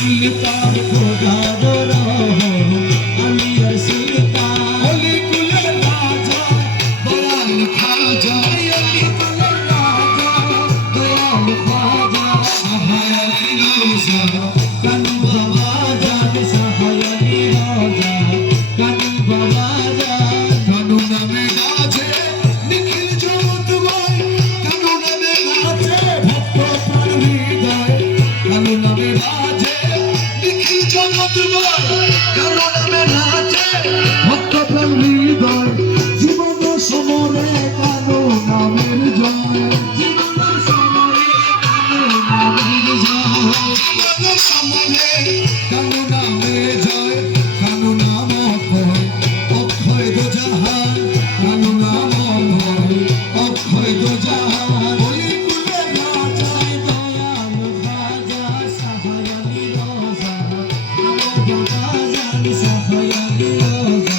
সুলতান খোদার রহম আলিয়ার সুলতান অলি কুলের রাজা দয়াল খাজা অলি কুলের রাজা দয়াল খাজা সাহায়ালি রোজা কানু বাবা জান সাহায়ালি রোজা কানু বাবা জান কানু নামে গাছে নিখিল জগৎময় কানু নামে গাছে ভক্ত প্রাণ হৃদয় কানু নামে গাছে নিখিল জগৎময় কানু নামে গাছে ভক্ত প্রাণ হৃদয় জীবন সমরে কানু নামের জয় জীবন সমরে কানু নামের জয় জীবন সমরে কানু নামের জয় কানু নাম অক্ষয় অক্ষয় দোজাহান কানু নাম অক্ষয় অক্ষয় দোজাহান ওই কুলে রাজায় দয়াল খাজা সাহায়ালি রোজা কানু বাবা জান সাহায়ালি রোজা